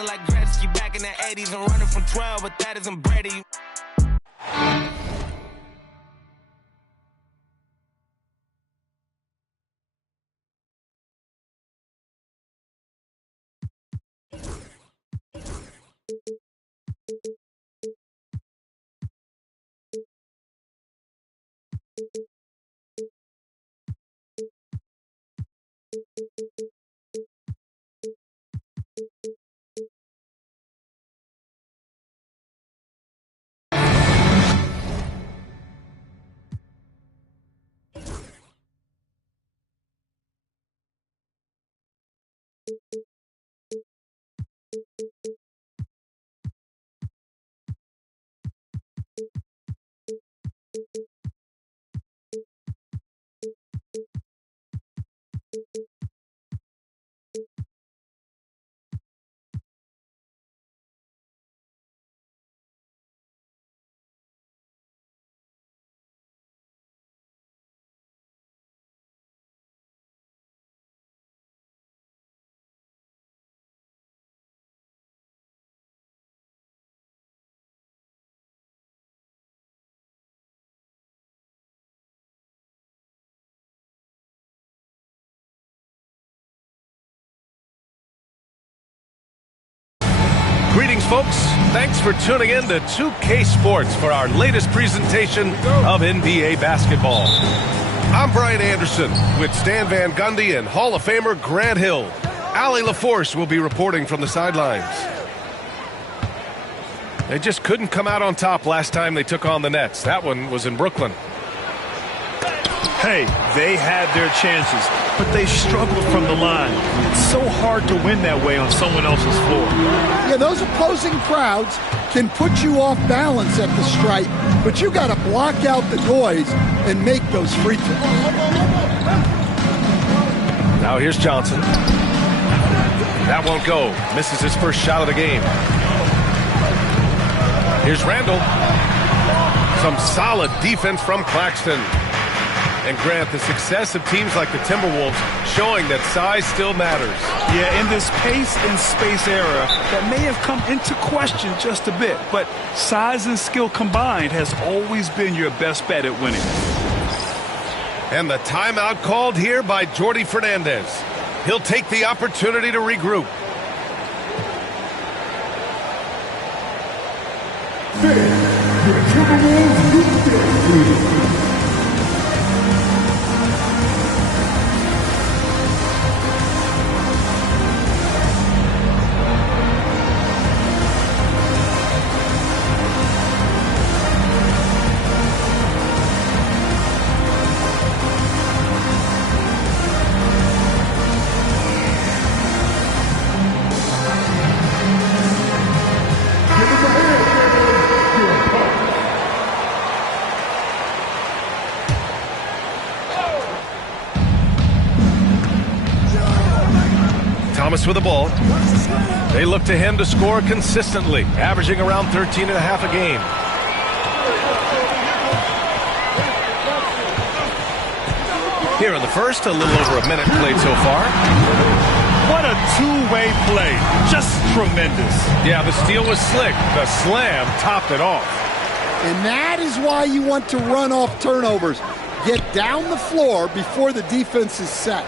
Ballin' like Gretzky back in the 80s and running from 12, but that isn't Brady. Greetings, folks. Thanks for tuning in to 2K Sports for our latest presentation of NBA basketball. I'm Brian Anderson with Stan Van Gundy and Hall of Famer Grant Hill. Allie LaForce will be reporting from the sidelines. They just couldn't come out on top last time they took on the Nets. That one was in Brooklyn. Hey, they had their chances, but they struggled from the line. It's so hard to win that way on someone else's floor. Yeah, those opposing crowds can put you off balance at the stripe, but you got to block out the noise and make those free throws. Now here's Johnson. That won't go. Misses his first shot of the game. Here's Randall. Some solid defense from Claxton. And Grant, the success of teams like the Timberwolves showing that size still matters. Yeah, in this pace and space era, that may have come into question just a bit, but size and skill combined has always been your best bet at winning. And the timeout called here by Jordi Fernandez. He'll take the opportunity to regroup. Thomas with the ball. They look to him to score consistently, averaging around 13.5 a game. Here in the first, a little over a minute played so far. What a two-way play. Just tremendous. Yeah, the steal was slick. The slam topped it off. And that is why you want to run off turnovers. Get down the floor before the defense is set.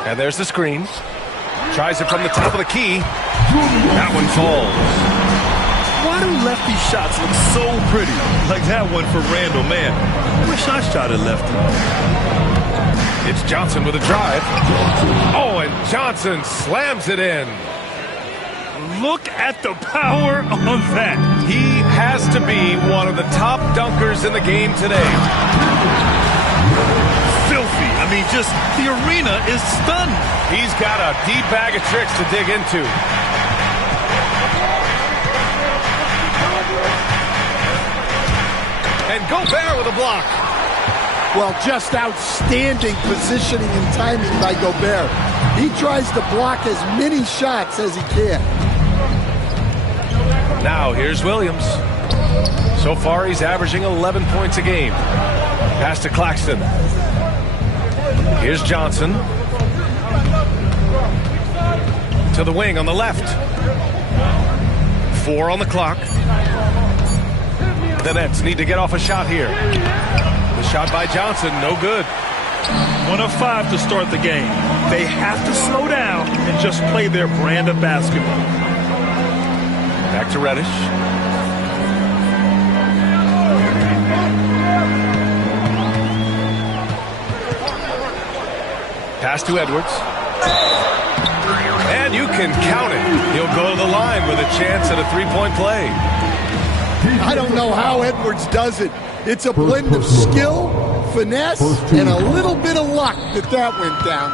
And there's the screen. Tries it from the top of the key. That one falls. Why do lefty shots look so pretty? Like that one for Randall, man. I wish I shot at lefty. It's Johnson with a drive. Oh, and Johnson slams it in. Look at the power on that. He has to be one of the top dunkers in the game today. Filthy. I mean, just the arena is stunned. He's got a deep bag of tricks to dig into. And Gobert with a block. Well, just outstanding positioning and timing by Gobert. He tries to block as many shots as he can. Now here's Williams. So far he's averaging 11 points a game. Pass to Claxton. Here's Johnson. To to the wing on the left. 4 on the clock. The Nets need to get off a shot here. The shot by Johnson, no good. 1 of 5 to start the game. They have to slow down and just play their brand of basketball. Back to Reddish. Pass to Edwards. And you can count it. He'll go to the line with a chance at a three-point play. I don't know how Edwards does it. It's a blend of skill, finesse, and a little bit of luck that went down.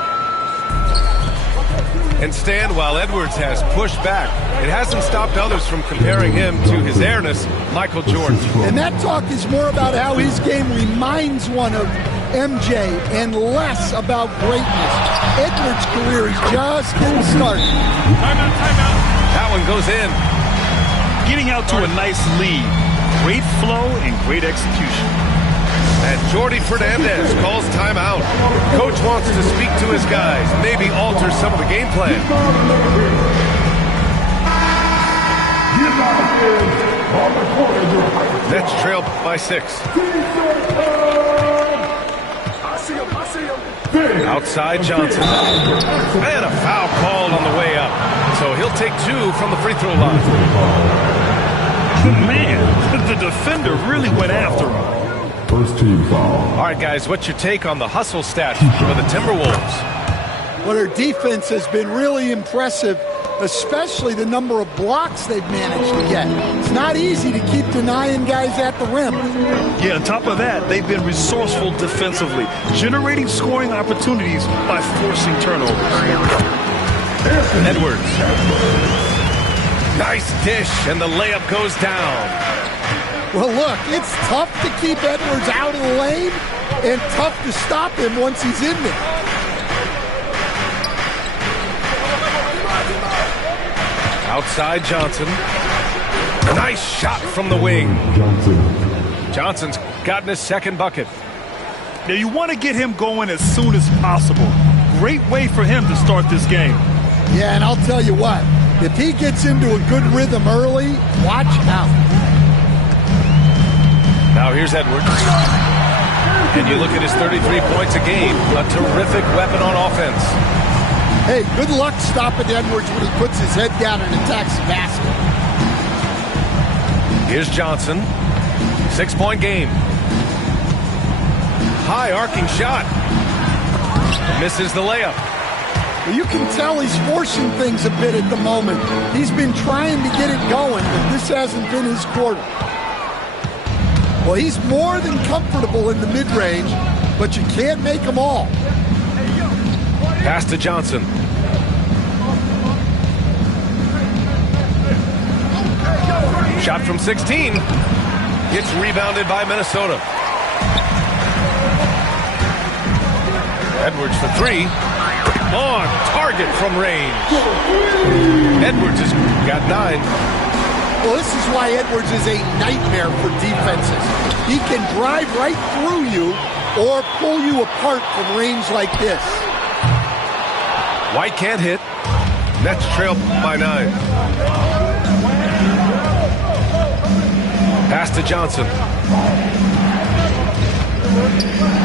And Stan, while Edwards has pushed back, it hasn't stopped others from comparing him to his airness, Michael Jordan. And that talk is more about how his game reminds one of MJ and less about greatness. Edwards' career is just getting started. Timeout. That one goes in. Getting out to a nice lead. Great flow and great execution. And Jordi Fernandez calls timeout. Coach wants to speak to his guys, maybe alter some of the game plan. Nets trail by 6. Outside Johnson. And a foul called on the way up. So he'll take 2 from the free throw line. Man, the defender really went after him. First team foul. All right, guys, what's your take on the hustle stats for the Timberwolves? Well, their defense has been really impressive, especially the number of blocks they've managed to get. It's not easy to keep denying guys at the rim. Yeah, on top of that, they've been resourceful defensively, generating scoring opportunities by forcing turnovers. Edwards. Nice dish, and the layup goes down. Well, look, it's tough to keep Edwards out of the lane and tough to stop him once he's in there. Outside Johnson. Nice shot from the wing. Johnson's gotten his second bucket. Now, you want to get him going as soon as possible. Great way for him to start this game. Yeah, and I'll tell you what, if he gets into a good rhythm early, watch out. Now here's Edwards. And you look at his 33 points a game, a terrific weapon on offense. Hey, good luck stopping Edwards when he puts his head down and attacks the basket. Here's Johnson. 6-point game. High arcing shot. Misses the layup. Well, you can tell he's forcing things a bit at the moment. He's been trying to get it going, but this hasn't been his quarter. Well, he's more than comfortable in the mid-range, but you can't make them all. Pass to Johnson. Shot from 16. Gets rebounded by Minnesota. Edwards for 3. On target from range. Edwards has got 9. Well, this is why Edwards is a nightmare for defenses. He can drive right through you or pull you apart from range like this. White can't hit. Nets trail by 9. Pass to Johnson.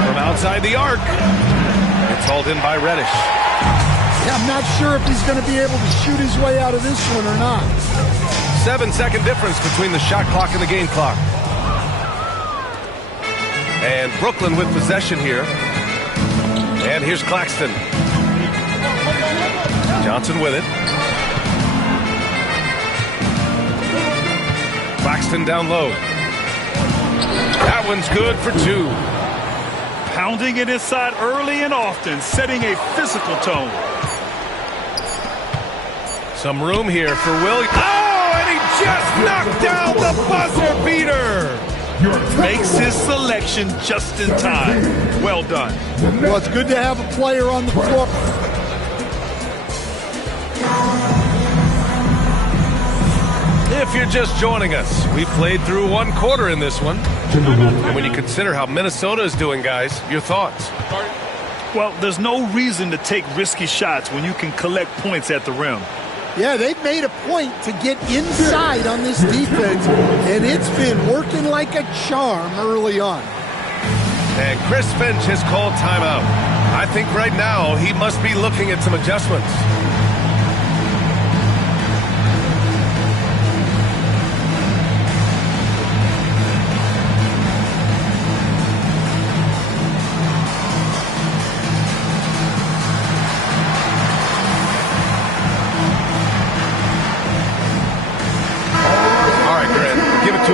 From outside the arc. It's hauled in by Reddish. Yeah, I'm not sure if he's going to be able to shoot his way out of this one or not. 7-second difference between the shot clock and the game clock. And Brooklyn with possession here. And here's Claxton. Johnson with it. Claxton down low. That one's good for 2. Pounding it inside early and often, setting a physical tone. Some room here for Williams. Oh, and he just knocked down the buzzer beater. Makes his selection just in time. Well done. Well, it's good to have a player on the floor. If you're just joining us, we played through 1 quarter in this one. And when you consider how Minnesota is doing, guys, your thoughts? Well, there's no reason to take risky shots when you can collect points at the rim. Yeah, they've made a point to get inside on this defense, and it's been working like a charm early on. And Chris Finch has called timeout. I think right now he must be looking at some adjustments.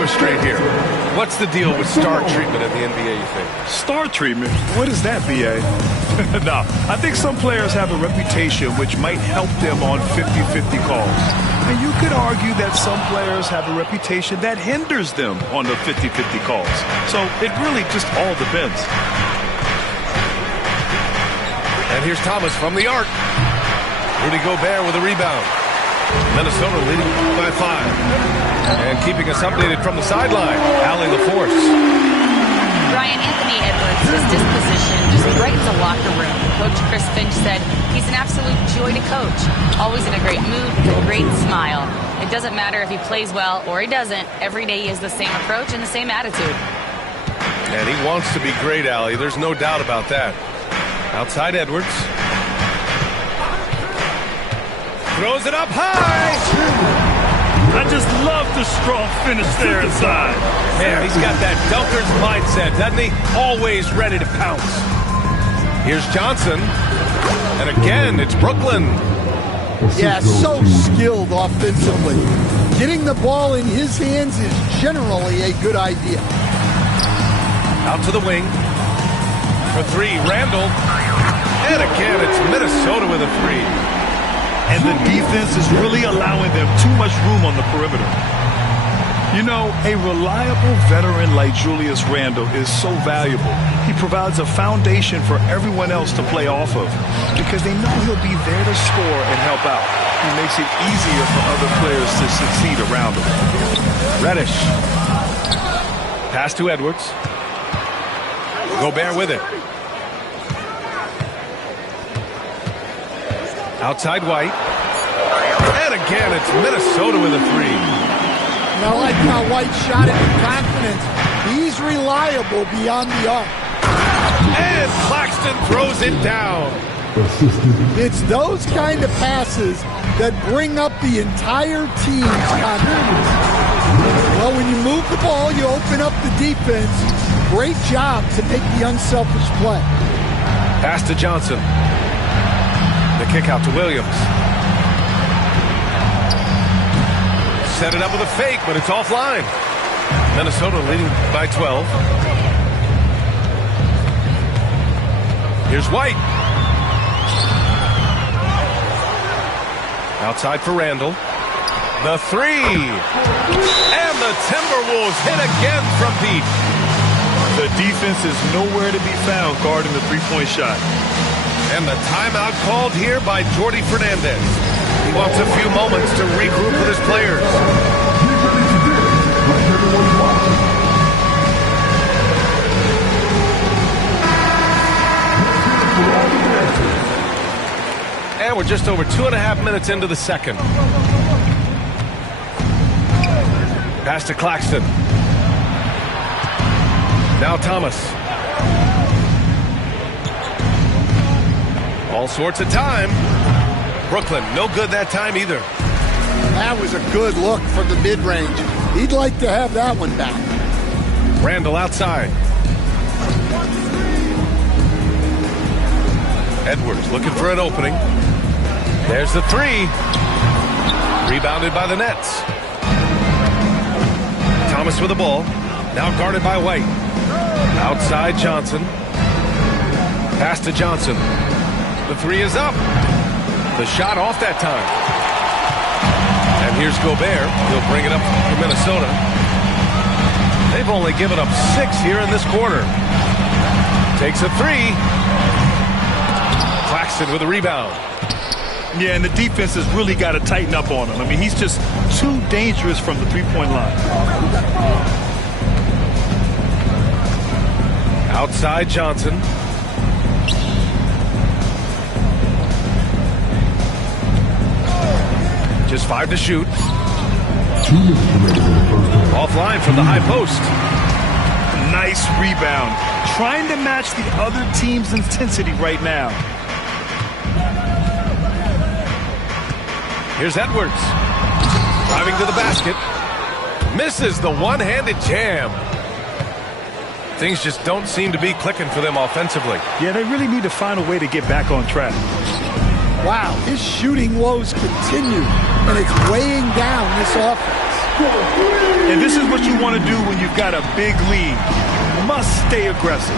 Straight here. What's the deal with star treatment in the NBA, you think? Star treatment? What is that, B.A.? No, I think some players have a reputation which might help them on 50-50 calls. And you could argue that some players have a reputation that hinders them on the 50-50 calls. So it really just all depends. And here's Thomas from the arc. Rudy Gobert with a rebound. Minnesota leading by 5. And keeping us updated from the sideline, Allie LaForce. Ryan, Anthony Edwards' disposition just brightens a locker room. Coach Chris Finch said he's an absolute joy to coach. Always in a great mood with a great smile. It doesn't matter if he plays well or he doesn't. Every day he has the same approach and the same attitude. And he wants to be great, Allie. There's no doubt about that. Outside Edwards. Throws it up high. I just love the strong finish there inside. Man, he's got that dunker's mindset, doesn't he? Always ready to pounce. Here's Johnson. And again, it's Brooklyn. Yeah, so skilled offensively. Getting the ball in his hands is generally a good idea. Out to the wing. For 3, Randall. And again, it's Minnesota with a 3. And the defense is really allowing them too much room on the perimeter. You know, a reliable veteran like Julius Randle is so valuable. He provides a foundation for everyone else to play off of because they know he'll be there to score and help out. He makes it easier for other players to succeed around him. Reddish. Pass to Edwards. Gobert with it. Outside White. And again, it's Minnesota with a 3. And I like how White shot it with confidence. He's reliable beyond the arc. And Claxton throws it down. It's those kind of passes that bring up the entire team's confidence. Well, when you move the ball, you open up the defense. Great job to make the unselfish play. Pass to Johnson. The kick out to Williams. Set it up with a fake, but it's offline. Minnesota leading by 12. Here's White. Outside for Randall. The 3. And the Timberwolves hit again from deep. The defense is nowhere to be found guarding the three-point shot. And the timeout called here by Jordi Fernandez. He wants a few moments to regroup with his players. And we're just over 2.5 minutes into the second. Pass to Claxton. Now Thomas. All sorts of time. Brooklyn, no good that time either. That was a good look from the mid-range. He'd like to have that one back. Randall outside. Edwards looking for an opening. There's the 3. Rebounded by the Nets. Thomas with the ball. Now guarded by White. Outside Johnson. Pass to Johnson. The 3 is up. The shot off that time. And here's Gobert. He'll bring it up for Minnesota. They've only given up 6 here in this quarter. Takes a 3. Claxton with a rebound. Yeah, and the defense has really got to tighten up on him. I mean, he's just too dangerous from the three-point line. Outside Johnson. Just 5 to shoot. Offline from the high post. Nice rebound. Trying to match the other team's intensity right now. Here's Edwards. Driving to the basket. Misses the one-handed jam. Things just don't seem to be clicking for them offensively. Yeah, they really need to find a way to get back on track. Wow, his shooting woes continue, and it's weighing down this offense. And this is what you want to do when you've got a big lead. Must stay aggressive.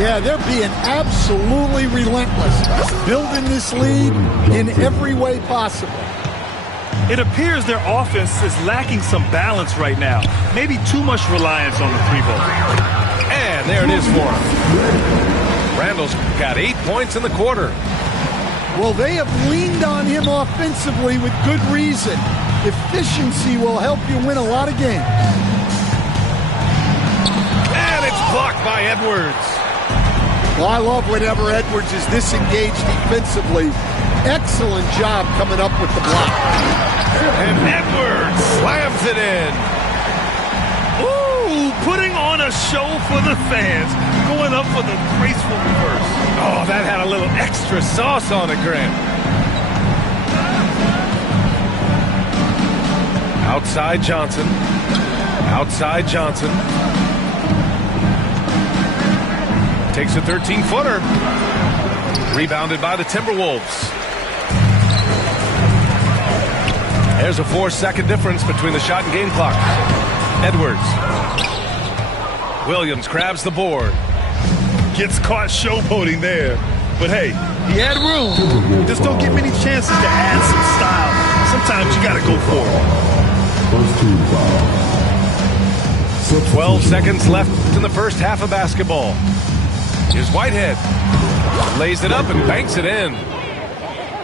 Yeah, they're being absolutely relentless, building this lead in every way possible. It appears their offense is lacking some balance right now. Maybe too much reliance on the 3-ball. And there it is for him. Randall's got 8 points in the quarter. Well, they have leaned on him offensively with good reason. Efficiency will help you win a lot of games. And it's blocked by Edwards. Well, I love whenever Edwards is disengaged defensively. Excellent job coming up with the block. And Edwards slams it in. Ooh, putting on a show for the fans. Going up for the graceful reverse. Oh, that had a little extra sauce on it, Grant. Outside Johnson. Outside Johnson. Takes a 13-footer. Rebounded by the Timberwolves. There's a 4-second difference between the shot and game clock. Edwards. Williams grabs the board. Gets caught showboating there. But hey, he had room. Just don't get many chances to add some style. Sometimes you got to go for it. 12 seconds left in the first half of basketball. Here's Whitehead. Lays it up and banks it in.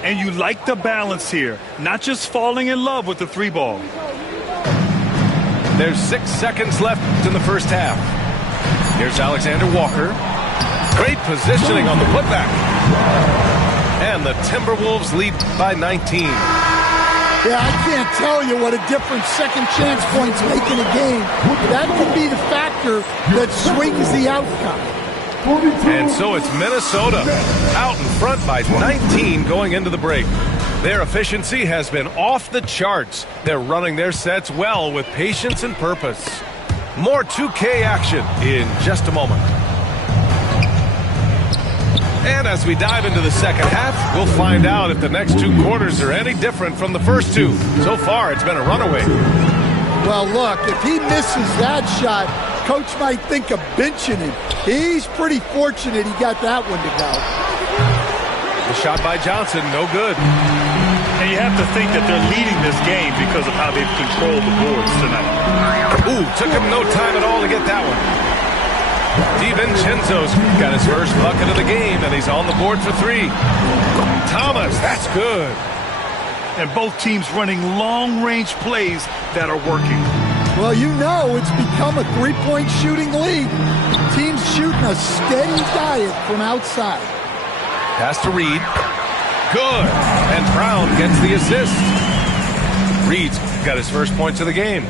And you like the balance here. Not just falling in love with the 3-ball. There's 6 seconds left in the first half. Here's Alexander Walker. Great positioning on the putback. And the Timberwolves lead by 19. Yeah, I can't tell you what a difference second chance points make in a game. That could be the factor that swings the outcome. And so it's Minnesota out in front by 19 going into the break. Their efficiency has been off the charts. They're running their sets well with patience and purpose. More 2K action in just a moment. And as we dive into the second half, we'll find out if the next 2 quarters are any different from the first 2. So far, it's been a runaway. Well, look, if he misses that shot, Coach might think of benching him. He's pretty fortunate he got that one to go. The shot by Johnson, no good. And you have to think that they're leading this game because of how they've controlled the boards tonight. Ooh, took him no time at all to get that one. DiVincenzo's got his first bucket of the game, and he's on the board for 3. Thomas, that's good. And both teams running long-range plays that are working. Well, you know it's become a 3-point shooting league. Teams shooting a steady diet from outside. Pass to Reed. Good. And Brown gets the assist. Reed's got his first points of the game.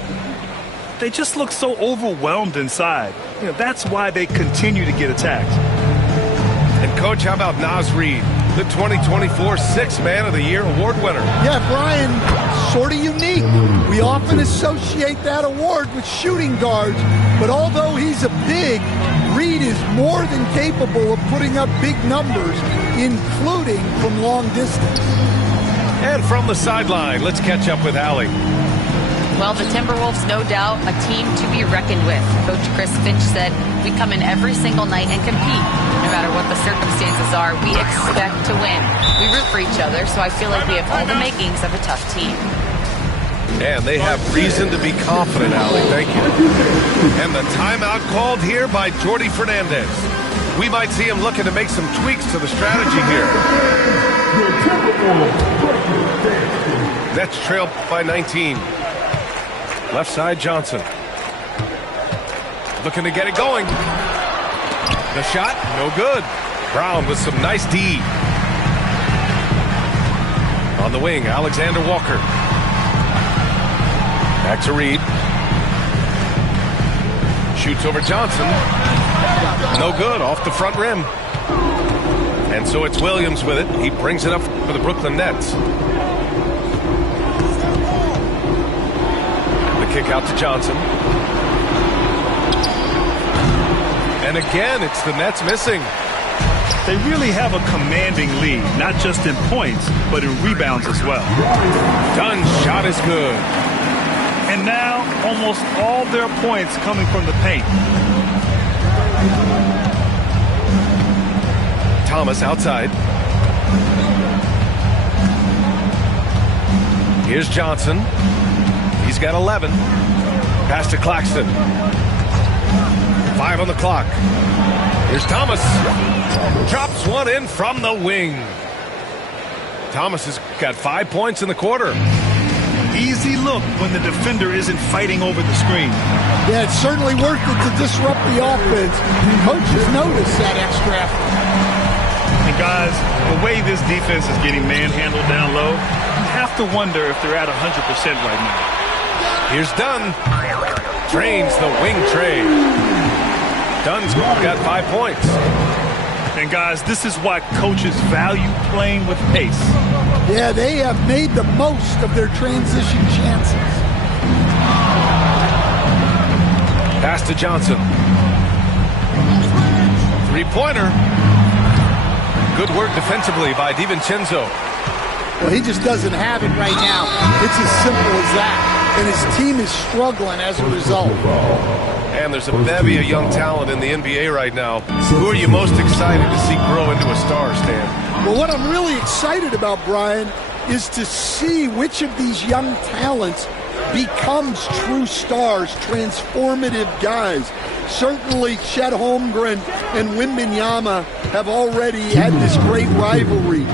They just look so overwhelmed inside. You know, that's why they continue to get attacked. And, Coach, how about Naz Reid, the 2024 Sixth Man of the Year award winner? Yeah, Brian, sort of unique. We often associate that award with shooting guards, but although he's a big, Reid is more than capable of putting up big numbers, including from long distance. And from the sideline, let's catch up with Allie. Well, the Timberwolves, no doubt, a team to be reckoned with. Coach Chris Finch said, we come in every single night and compete. No matter what the circumstances are, we expect to win. We root for each other, so I feel like we have all the makings of a tough team. And they have reason to be confident, Allie. Thank you. And the timeout called here by Jordi Fernandez. We might see him looking to make some tweaks to the strategy here. Nets trailed by 19. Left side, Johnson. Looking to get it going. The shot, no good. Brown with some nice D. On the wing, Alexander Walker. Back to Reed. Shoots over Johnson. No good, off the front rim. And so it's Williams with it. He brings it up for the Brooklyn Nets. The kick out to Johnson. And again, it's the Nets missing. They really have a commanding lead, not just in points, but in rebounds as well. Dunn's shot is good. And now, almost all their points coming from the paint. Thomas outside. Here's Johnson. He's got 11. Pass to Claxton. 5 on the clock. Here's Thomas. Drops one in from the wing. Thomas has got 5 points in the quarter. Easy look when the defender isn't fighting over the screen. Yeah, it's certainly worth it to disrupt the offense. Coaches notice that extra effort. And guys, the way this defense is getting manhandled down low, you have to wonder if they're at 100% right now. Here's Dunn. Drains the wing trade. Dunn's got 5 points. And guys, this is why coaches value playing with pace. Yeah, they have made the most of their transition chances. Pass to Johnson. Three-pointer. Good work defensively by DiVincenzo. Well, he just doesn't have it right now. It's as simple as that. And his team is struggling as a result. And there's a bevy of young talent in the NBA right now. Who are you most excited to see grow into a star, Stan? Well, what I'm really excited about, Brian, is to see which of these young talents becomes true stars, transformative guys. Certainly, Chet Holmgren and Wembanyama have already had this great rivalry.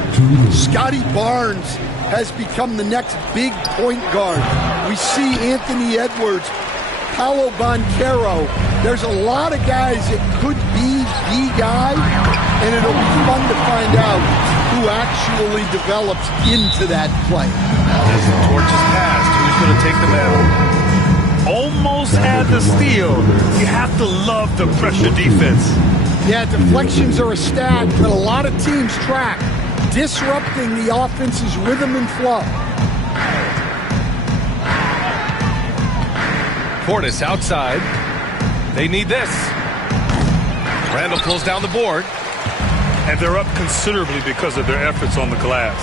Scotty Barnes has become the next big point guard. We see Anthony Edwards, Paolo Banchero. There's a lot of guys that could be the guy, and it'll be fun to find out who actually develops into that play. As the torch is passed, who's going to take the mantle? Almost had the steal. You have to love the pressure defense. Yeah, deflections are a stat, but a lot of teams track, disrupting the offense's rhythm and flow. Portis outside. They need this. Randall pulls down the board. And they're up considerably because of their efforts on the glass.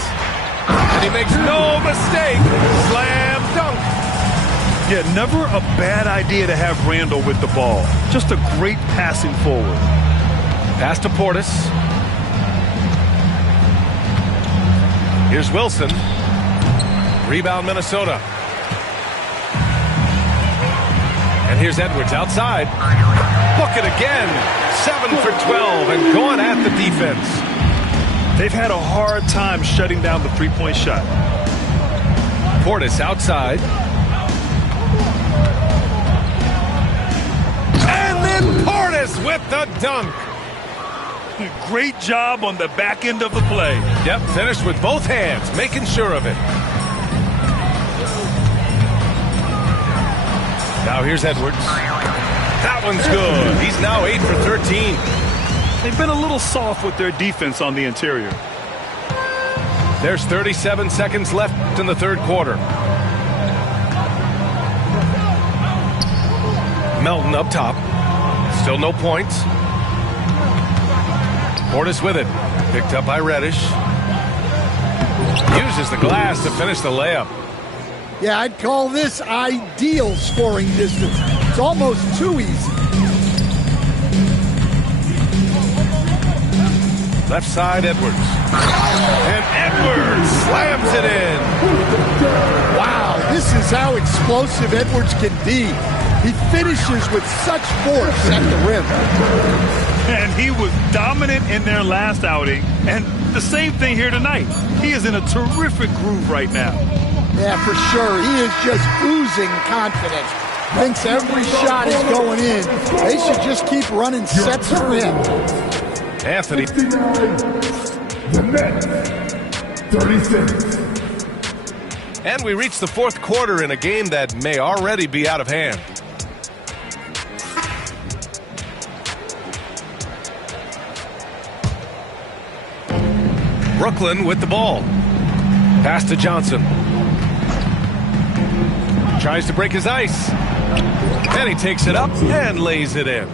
And he makes no mistake. Slam dunk. Yeah, never a bad idea to have Randall with the ball. Just a great passing forward. Pass to Portis. Here's Wilson. Rebound Minnesota. And here's Edwards outside. Book it again. 7 for 12 and going at the defense. They've had a hard time shutting down the three-point shot. Portis outside. And then Portis with the dunk. Great job on the back end of the play. Yep, finished with both hands, making sure of it. Now here's Edwards. That one's good. He's now 8 for 13. They've been a little soft with their defense on the interior. There's 37 seconds left in the third quarter. Melton up top. Still no points. Portis with it. Picked up by Reddish. Uses the glass to finish the layup. Yeah, I'd call this ideal scoring distance. It's almost too easy. Left side, Edwards. And Edwards slams it in. Wow, this is how explosive Edwards can be. He finishes with such force at the rim. And he was dominant in their last outing. And the same thing here tonight. He is in a terrific groove right now. Yeah, for sure. He is just oozing confidence. Thinks every shot is going in. They should just keep running sets for him. Anthony. The Nets, 36. And we reach the fourth quarter in a game that may already be out of hand. Brooklyn with the ball. Pass to Johnson. Tries to break his ice. And he takes it up and lays it in.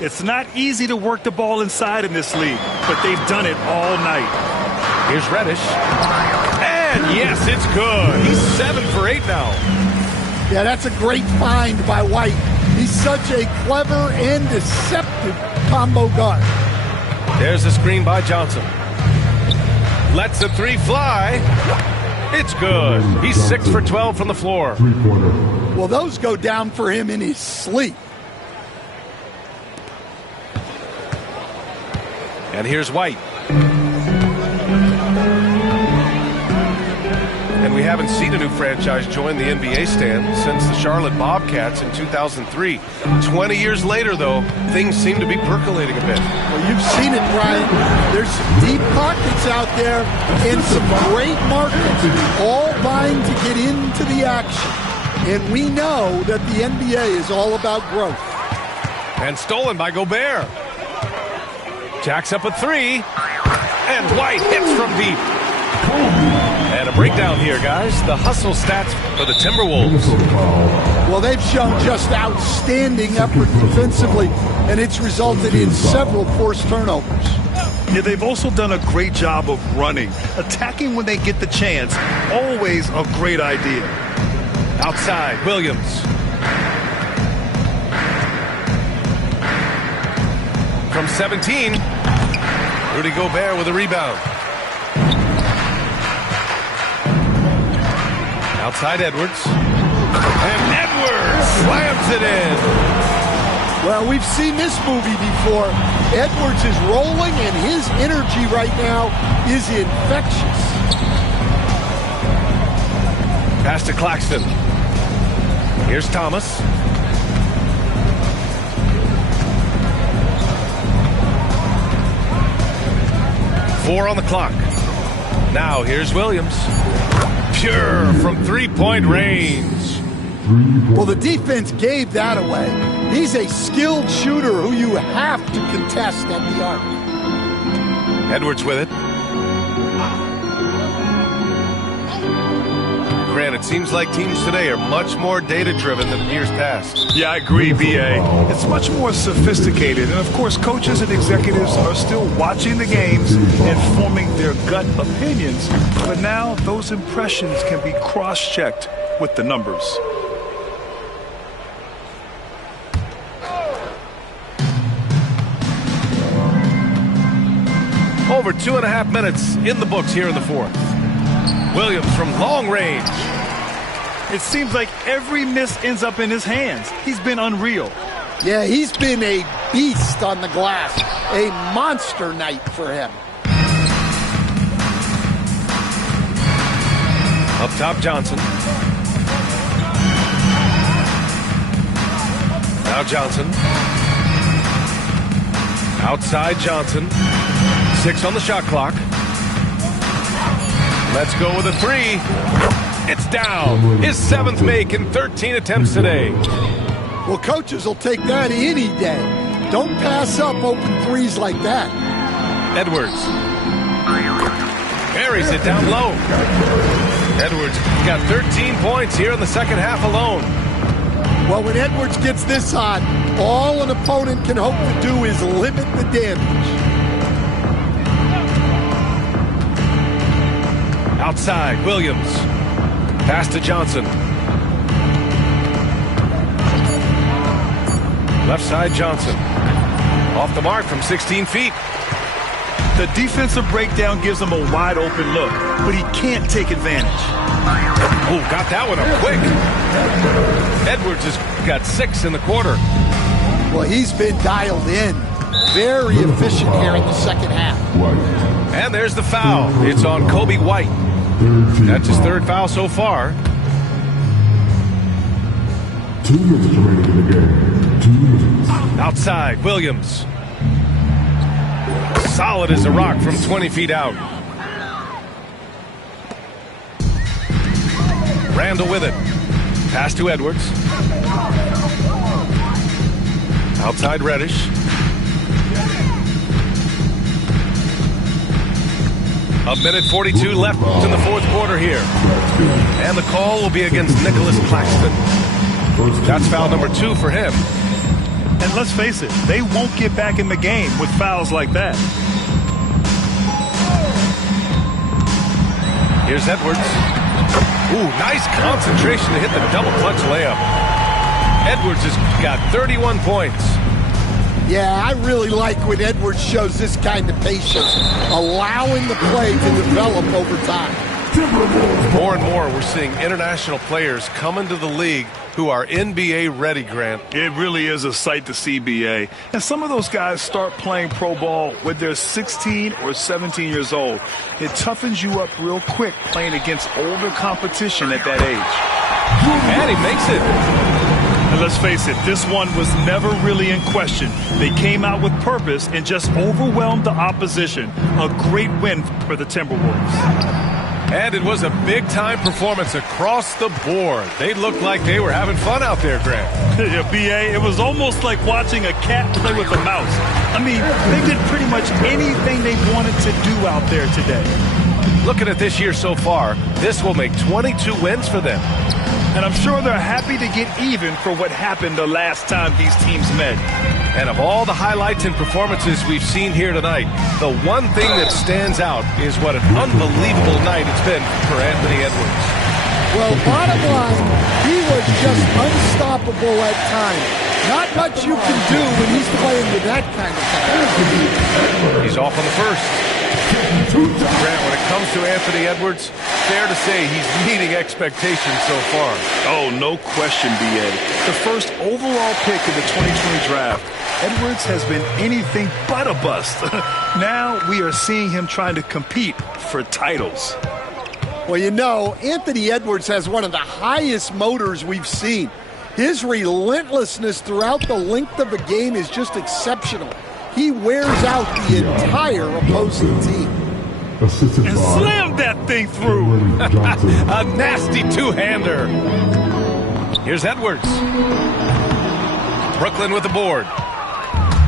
It's not easy to work the ball inside in this league, but they've done it all night. Here's Reddish. And yes, it's good. He's 7 for 8 now. Yeah, that's a great find by White. He's such a clever and deceptive combo guard. There's a screen by Johnson. Lets the three fly. It's good. He's 6 for 12 from the floor. Well, those go down for him in his sleep. And here's White. And we haven't seen a new franchise join the NBA stand since the Charlotte Bobcats in 2003. 20 years later, though, things seem to be percolating a bit. Well, you've seen it, Brian. There's some deep pockets out there and some great markets all vying to get into the action. And we know that the NBA is all about growth. And stolen by Gobert. Jacks up a three. And White hits from deep. And a breakdown here, guys. The hustle stats for the Timberwolves. Well, they've shown just outstanding effort defensively, and it's resulted in several forced turnovers. Yeah, they've also done a great job of running. Attacking when they get the chance, always a great idea. Outside, Williams. From 17, Rudy Gobert with a rebound. Outside Edwards. And Edwards slams it in. Well, we've seen this movie before. Edwards is rolling, and his energy right now is infectious. Pass to Claxton. Here's Thomas. Four on the clock. Now here's Williams. Pure from three-point range. Well, the defense gave that away. He's a skilled shooter who you have to contest at the arc. Edwards with it. Grant, it seems like teams today are much more data-driven than years past. Yeah, I agree, B.A. It's much more sophisticated, and of course, coaches and executives are still watching the games and forming their gut opinions, but now those impressions can be cross-checked with the numbers. Over 2.5 minutes in the books here in the fourth. Williams from long range. It seems like every miss ends up in his hands. He's been unreal. Yeah, he's been a beast on the glass. A monster night for him. Up top, Johnson. Now Johnson. Outside Johnson. 6 on the shot clock. Let's go with a three. It's down. His 7th make in 13 attempts today. Well, coaches will take that any day. Don't pass up open threes like that. Edwards. Buries it down low. Edwards got 13 points here in the second half alone. Well, when Edwards gets this hot, all an opponent can hope to do is limit the damage. Outside, Williams. Pass to Johnson. Left side, Johnson. Off the mark from 16 feet. The defensive breakdown gives him a wide open look, but he can't take advantage. Oh, got that one up quick. Edwards has got 6 in the quarter. Well, he's been dialed in. Very efficient here in the second half. And there's the foul. It's on Kobe White. That's his 3rd foul so far. 2 minutes remaining in the game. 2 minutes. Outside, Williams. Solid as a rock from 20 feet out. Randall with it. Pass to Edwards. Outside Reddish. A minute 42 left in the fourth quarter here. And the call will be against Nicholas Claxton. That's foul number 2 for him. And let's face it, they won't get back in the game with fouls like that. Here's Edwards. Ooh, nice concentration to hit the double clutch layup. Edwards has got 31 points. Yeah, I really like when Edwards shows this kind of patience, allowing the play to develop over time. More and more, we're seeing international players come into the league who are NBA ready, Grant. It really is a sight to see, BA. And some of those guys start playing pro ball when they're 16 or 17 years old. It toughens you up real quick playing against older competition at that age. And he makes it. And let's face it, this one was never really in question. They came out with purpose and just overwhelmed the opposition. A great win for the Timberwolves. And it was a big-time performance across the board. They looked like they were having fun out there, Grant. Yeah, BA, it was almost like watching a cat play with a mouse. I mean, they did pretty much anything they wanted to do out there today. Looking at this year so far, this will make 22 wins for them. And I'm sure they're happy to get even for what happened the last time these teams met. And of all the highlights and performances we've seen here tonight, the one thing that stands out is what an unbelievable night it's been for Anthony Edwards. Well, bottom line, he was just unstoppable at times. Not much you can do when he's playing with that kind of guy. He's off on the first. Grant, when it comes to Anthony Edwards, fair to say he's meeting expectations so far. Oh, no question, BA. The first overall pick in the 2020 draft, Edwards has been anything but a bust. Now we are seeing him trying to compete for titles. Well, you know, Anthony Edwards has one of the highest motors we've seen. His relentlessness throughout the length of the game is just exceptional. He wears out the entire opposing team. And slammed that thing through. A nasty two-hander. Here's Edwards. Brooklyn with the board.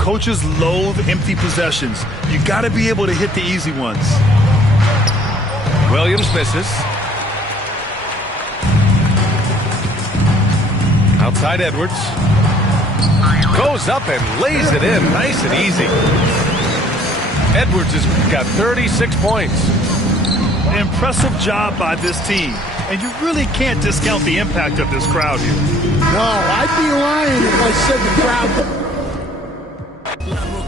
Coaches loathe empty possessions. You got to be able to hit the easy ones. Williams misses. Outside Edwards. Goes up and lays it in nice and easy. Edwards has got 36 points. Impressive job by this team. And you really can't discount the impact of this crowd here. No, I'd be lying if I said the crowd